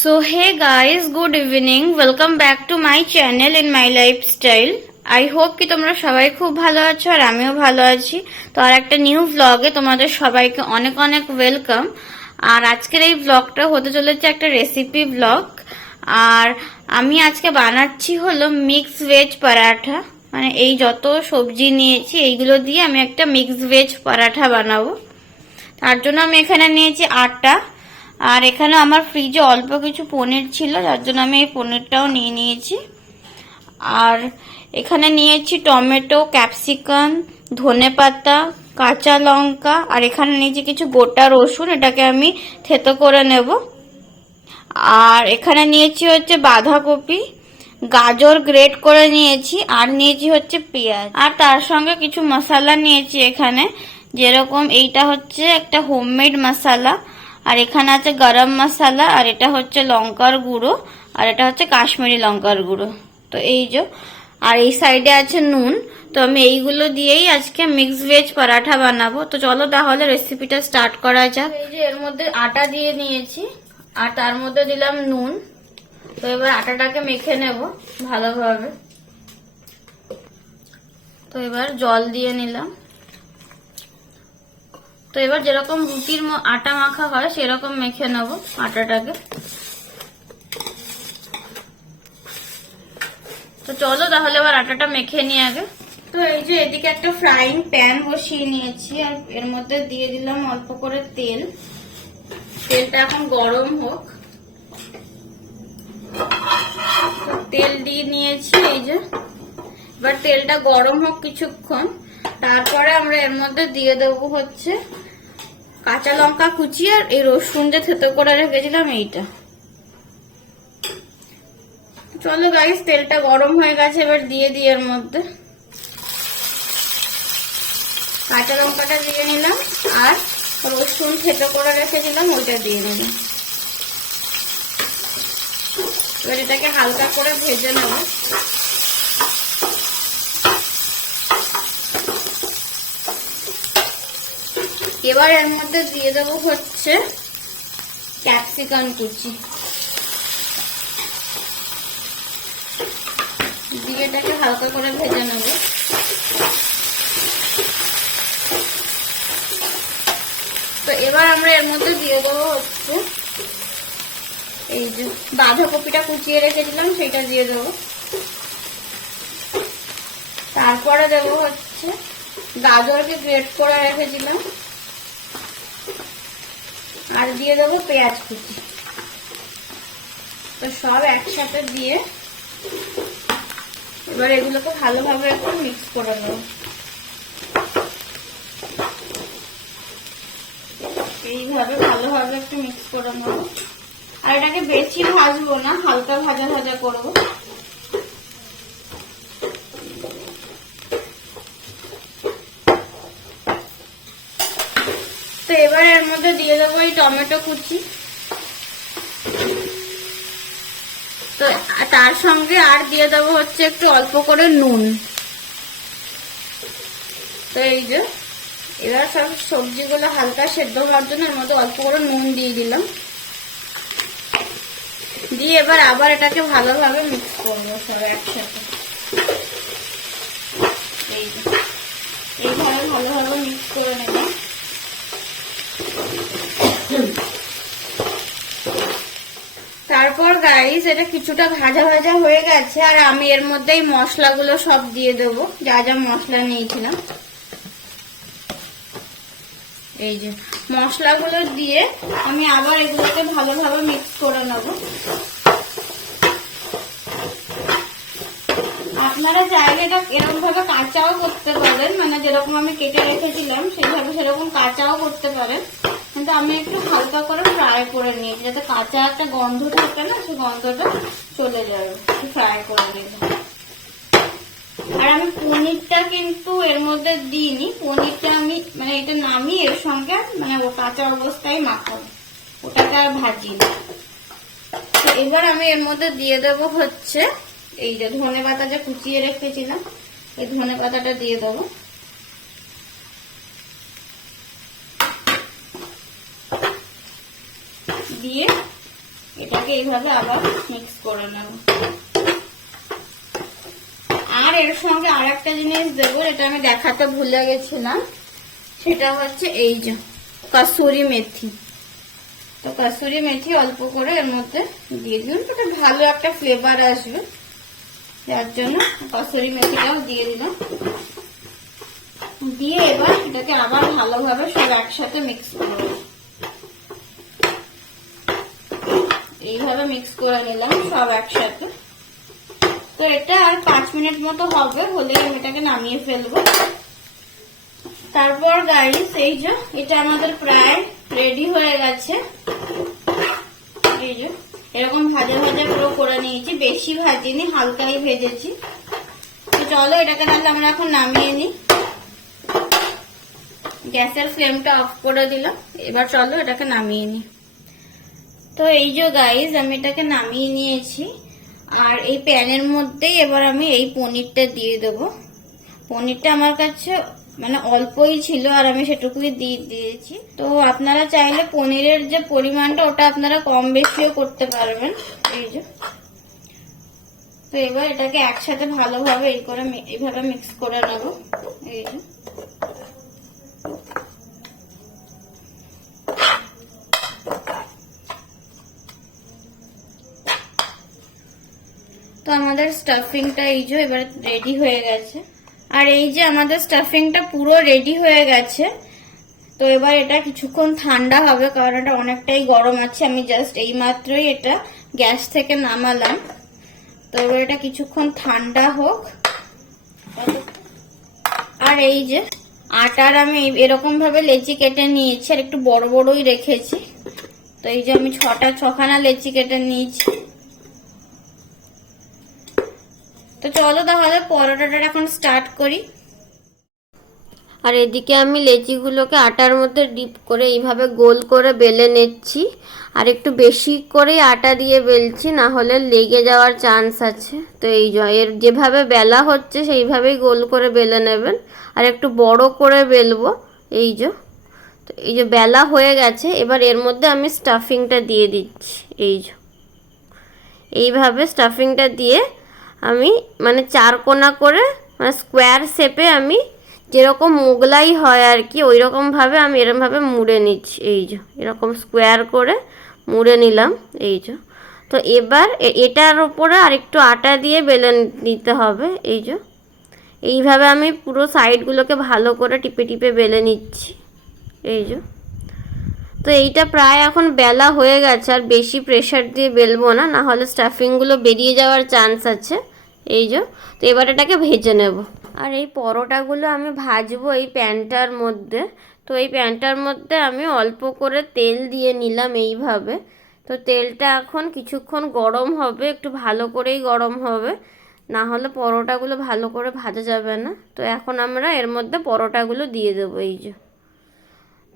So hey guys, good evening. Welcome back to my channel in my lifestyle. I hope কি তোমরা সবাই খুব ভালো আছো আর আমিও ভালো আছি। তো আর একটা নিউ ব্লগে তোমাদের সবাইকে অনেক অনেক ওয়েলকাম। আর আজকের এই ব্লগটা হতে চলেছে একটা রেসিপি ব্লগ। আর আমি আজকে বানাচ্ছি হলো মিক্স ভেজ পরাঠা। মানে এই যত সবজি নিয়েছি এইগুলো দিয়ে আমি একটা মিক্স ভেজ পরাঠা বানাবো। তার জন্য আমি এখানে নিয়েছি আটা, আর এখানে আমার ফ্রিজে অল্প কিছু পনির ছিল, যার জন্য আমি এই পনিরটাও নিয়ে নিয়েছি। আর এখানে নিয়েছি টমেটো, ক্যাপসিকাম, ধনেপাতা, কাঁচা লঙ্কা, আর এখানে নিয়েছি কিছু গোটা রসুন, এটাকে আমি থেতো করে নেব। আর এখানে নিয়েছি হচ্ছে বাঁধাকপি, গাজর গ্রেট করে নিয়েছি, আর নিয়েছি হচ্ছে পেঁয়াজ। আর তার সঙ্গে কিছু মশলা নিয়েছি এখানে, যেরকম এইটা হচ্ছে একটা হোমমেড মশলা, আর এখানে আছে গরম মশলা, আর এটা হচ্ছে লঙ্কার গুঁড়ো, আর এটা হচ্ছে কাশ্মীরি লঙ্কার গুঁড়ো। তো এই যে, আর এই সাইডে আছে নুন। তো আমি এইগুলো দিয়েই আজকে মিক্স ভেজ পরাঠা বানাবো। তো চলো তাহলে রেসিপিটা স্টার্ট করা যাক। এই যে এর মধ্যে আটা দিয়ে নিয়েছি, আর তার মধ্যে দিলাম নুন। তো এবার আটাটাকে মেখে নেব ভালোভাবে। তো এবার জল দিয়ে নিলাম। তো এবার যেরকম রুটির আটা মাখা হয় সেরকম মেখে নেব আটাটাকে। তো চলো তাহলে এবার আটাটা মেখে নিয়ে আগে। তো এই যে এদিকে একটা ফ্রাইং প্যান বসিয়ে নিয়েছি, আর এর মধ্যে দিয়ে দিলাম অল্প করে তেল। তেলটা এখন গরম হোক। তেল দিয়ে নিয়েছি এই যে। এবার তেলটা গরম হোক কিছুক্ষণ, তারপরে আমরা এর মধ্যে দিয়ে দেবো হচ্ছে কাঁচা লঙ্কা কুচি, আর এই রসুন যে থেতো করে রেখেছিলাম এইটা। চলো গাইস, তেলটা গরম হয়ে গেছে, এবার দিয়ে দিই এর মধ্যে কাঁচা লঙ্কাটা দিয়ে নিলাম, আর রসুন থেতো করে রেখেছিলাম ওইটা দিয়ে নিলাম। এবার এটাকে হালকা করে ভেজে নেব। এবার এর মধ্যে দিয়ে দেবো হচ্ছে ক্যাপসিকাম কুচি, দিয়ে এটাকে হালকা করে ভেজে নেব। তো এবার আমরা এর মধ্যে দিয়ে দেবো হচ্ছে এই যে বাঁধাকপিটা কুচিয়ে রেখেছিলাম সেটা দিয়ে দেবো। তারপরে দেবো হচ্ছে গাজরকে গ্রেট করে রেখেছিলাম, আর দিয়ে দেবো পেঁয়াজ কুচি। তো সব একসাথে দিয়ে এবার এগুলোকে ভালোভাবে একটু মিক্স করে নেব। এইভাবে ভালোভাবে একটু মিক্স করে নেব। আর এটাকে বেশি ভাজবো না, হালকা ভাজা ভাজা করবো। তো এবার এর মধ্যে দিয়ে দেবো এই টমেটো কুচি। তো তার সঙ্গে আর দিয়ে দেবো হচ্ছে একটু অল্প করে নুন। তো এই যে এবার সব সবজিগুলো হালকা সেদ্ধ হওয়ার জন্য এর মধ্যে অল্প করে নুন দিয়ে দিলাম। দিয়ে এবার আবার এটাকে ভালোভাবে মিক্স করবো সব একসাথে। এইভাবে ভালোভাবে মিক্স করে নেব। তারপর গাইস এটা কিছুটা ভাজা ভাজা হয়ে গেছে, আর আমি এর মধ্যে এই মশলাগুলো সব দিয়ে দেবো, যা যা মশলা নিয়েছিলাম। এই যে মশলাগুলো দিয়ে আমি আবার এগুলোকে ভালোভাবে মিক্স করে নেব। আপনারা চাইলে এটা এরকম ভাবে কাঁচাও করতে পারেন, মানে যেরকম আমি কেটে রেখেছিলাম সেইভাবে সেরকম কাঁচাও করতে পারেন, কিন্তু আমি একটু হালকা করে ফ্রাই করে নিয়েছি, যাতে কাঁচা একটা গন্ধ থাকে না, সেই গন্ধটা চলে যাবে ফ্রাই করে নিয়েছি। আর আমি পনিরটা কিন্তু এর মধ্যে দিইনি, পনিরটা আমি মানে এটা নামিয়ে এর সঙ্গে মানে ও কাঁচা অবস্থায় মাখাবো, ওটাকে আর ভাজি না। তো এবার আমি এর মধ্যে দিয়ে দেবো হচ্ছে এই যে ধনে পাতা যে কুচিয়ে রেখেছিলাম, এই ধনে পাতাটা দিয়ে দেবো। দিয়ে এটাকে এইভাবে আবার মিক্স করে নেব। আর এর সঙ্গে আর একটা জিনিস দেবো, এটা আমি দেখাতে ভুলে গেছিলাম, সেটা হচ্ছে এই যে কসুরি মেথি। তো কসুরি মেথি অল্প করে এর মধ্যে দিয়ে দিন, এটা ভালো একটা ফ্লেভার আসবে, যার জন্য কসুরি মেথিটাও দিয়ে দিলাম। দিয়ে এবার এটাকে আবার ভালোভাবে সব একসাথে মিক্স করব। এইভাবে মিক্স করে নিলাম সব একসাথে। তো এটা আর 5 মিনিট মতো হবে, হলে আমি এটাকে নামিয়ে ফেলবো। তারপর গাইস এই যে এটা আমাদের প্রায় রেডি হয়ে গেছে। এই যে এরকম ভাজা ভাজা পুরো করে নিয়েছি, বেশি ভাজিনি, হালকাই ভেজেছি। তো চলো এটাকে তাহলে আমরা এখন নামিয়ে নিই। গ্যাসের ফ্লেমটা অফ করে দিলাম, এবার চলো এটাকে নামিয়ে নিই। তো এই যে গাইস আমি এটাকে নামিয়ে নিয়েছি। আর এই প্যানের মধ্যেই এবার আমি এই পনিরটা দিয়ে দেবো। পনিরটা আমার কাছে মানে অল্পই ছিল আর আমি সেটুকুই দিয়ে দিয়েছি। তো আপনারা চাইলে পনিরের যে পরিমাণটা ওটা আপনারা কম বেশিও করতে পারবেন। এই যে তো এবার এটাকে একসাথে ভালোভাবে এইভাবে মিক্স করে নেব। এই যে তো আমাদের স্টাফিংটা এই যে এবার রেডি হয়ে গেছে। আর এই যে আমাদের স্টাফিংটা পুরো রেডি হয়ে গেছে। তো এবার এটা কিছুক্ষণ ঠান্ডা হবে, কারণ এটা অনেকটাই গরম আছে। আমি জাস্ট এই মাত্রই এটা গ্যাস থেকে নামালাম। তো এবার এটা কিছুক্ষণ ঠান্ডা হোক। আর এই যে আটার আমি এরকম ভাবে লেচি কেটে নিয়েছি, আর একটু বড় বড়ই রেখেছি। তো এই যে আমি ছখানা লেচি কেটে নিয়েছি। তো চলো তাহলে পরোটাটা এখন স্টার্ট করি। আর এদিকে আমি লেচিগুলোকে আটার মধ্যে ডিপ করে এইভাবে গোল করে বেলে নিচ্ছি। আর একটু বেশি করে আটা দিয়ে বেলছি, না হলে লেগে যাওয়ার চান্স আছে। তো এই এর যেভাবে বেলা হচ্ছে সেইভাবেই গোল করে বেলে নেবেন। আর একটু বড় করে বেলবো। এই তো এই যে বেলা হয়ে গেছে, এবার এর মধ্যে আমি স্টাফিংটা দিয়ে দিচ্ছি। এইভাবে স্টাফিংটা দিয়ে আমি মানে 4 কোনা করে মানে স্কোয়ার শেপে আমি যেরকম মোগলাই হয় আর কি, ওই রকমভাবে আমি এরকমভাবে মুড়ে নিচ্ছি। এরকম স্কোয়ার করে মুড়ে নিলাম। তো এবার এটার ওপরে আরেকটু আটা দিয়ে বেলে নিতে হবে। এইভাবে আমি পুরো সাইডগুলোকে ভালো করে টিপে টিপে বেলে নিচ্ছি। তো এইটা প্রায় এখন বেলা হয়ে গেছে, আর বেশি প্রেশার দিয়ে বেলবো না, না হলে স্টাফিংগুলো বেরিয়ে যাওয়ার চান্স আছে। তো এবার এটাকে ভেজে নেব। আর এই পরোটাগুলো আমি ভাজবো এই প্যানটার মধ্যে। তো এই প্যানটার মধ্যে আমি অল্প করে তেল দিয়ে নিলাম এইভাবে। তো তেলটা এখন কিছুক্ষণ গরম হবে, একটু ভালো করেই গরম হবে, না হলে পরোটাগুলো ভালো করে ভাজা যাবে না। তো এখন আমরা এর মধ্যে পরোটাগুলো দিয়ে দেবো।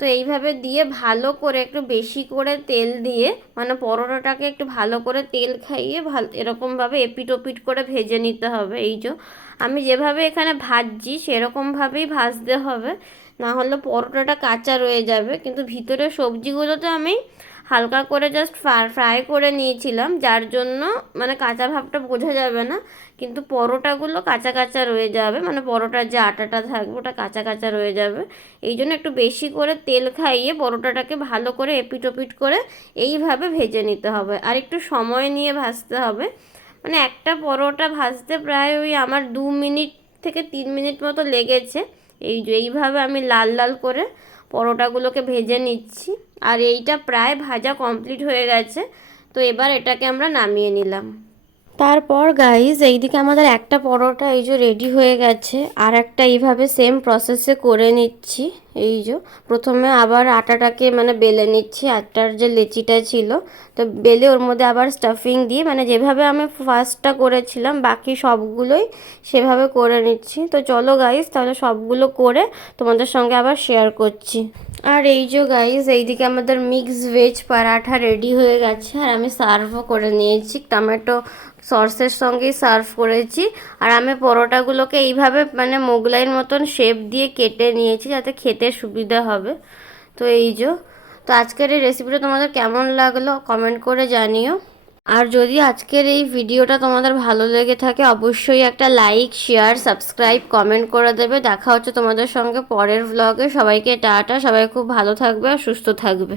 তো এইভাবে দিয়ে ভালো করে একটু বেশি করে তেল দিয়ে মানে পরোটাটাকে একটু ভালো করে তেল খাইয়ে এরকমভাবে এপিট ওপিট করে ভেজে নিতে হবে। আমি যেভাবে এখানে ভাজছি সেরকমভাবেই ভাজতে হবে, না হলে পরোটাটা কাঁচা রয়ে যাবে। কিন্তু ভিতরে সবজিগুলোতে আমি হালকা করে জাস্ট ফ্রাই করে নিয়েছিলাম, যার জন্য মানে কাঁচা ভাবটা বোঝা যাবে না, কিন্তু পরোটাগুলো কাঁচা কাঁচা রয়ে যাবে, মানে পরোটার যে আটাটা থাকবে ওটা কাঁচা কাঁচা রয়ে যাবে। এই জন্য একটু বেশি করে তেল খাইয়ে পরোটাটাকে ভালো করে এপিট ওপিট করে এইভাবে ভেজে নিতে হবে। আর একটু সময় নিয়ে ভাজতে হবে, মানে একটা পরোটা ভাজতে প্রায় ওই আমার 2 মিনিট থেকে 3 মিনিট মতো লেগেছে। এইভাবে আমি লাল লাল করে পরোটাগুলোকে ভেজে নিচ্ছি। আর এইটা প্রায় ভাজা কমপ্লিট হয়ে গেছে। তো এবার এটাকে আমরা নামিয়ে নিলাম। তারপর গাইজ এইদিকে আমাদের একটা পরোটা রেডি হয়ে গেছে, আর একটা এইভাবে সেম প্রসেসে করে নিচ্ছি। প্রথমে আবার আটাটাকে মানে বেলে নিচ্ছি, আটার যে লেচিটা ছিল তো বেলে ওর মধ্যে আবার স্টাফিং দিয়ে মানে যেভাবে আমি ফার্স্টটা করেছিলাম বাকি সবগুলোই সেভাবে করে নিচ্ছি। তো চলো গাইজ তাহলে সবগুলো করে তোমাদের সঙ্গে আবার শেয়ার করছি। আর গাইজ এইদিকে আমাদের মিক্স ভেজ পরাঠা রেডি হয়ে গেছে, আর আমি সার্ভও করে নিয়েছি, টমেটো সসের সঙ্গেই সার্ভ করেছি। আর আমি পরোটাগুলোকে এইভাবে মানে মোগলাইয়ের মতন শেপ দিয়ে কেটে নিয়েছি যাতে খেতে সুবিধা হবে। তো তো আজকের এই রেসিপিটা তোমাদের কেমন লাগলো কমেন্ট করে জানিও। আর যদি আজকের এই ভিডিওটা তোমাদের ভালো লেগে থাকে অবশ্যই একটা লাইক, শেয়ার, সাবস্ক্রাইব, কমেন্ট করে দেবে। দেখা হচ্ছে তোমাদের সঙ্গে পরের ভ্লগে। সবাইকে টাটা, সবাই খুব ভালো থাকবে আর সুস্থ থাকবে।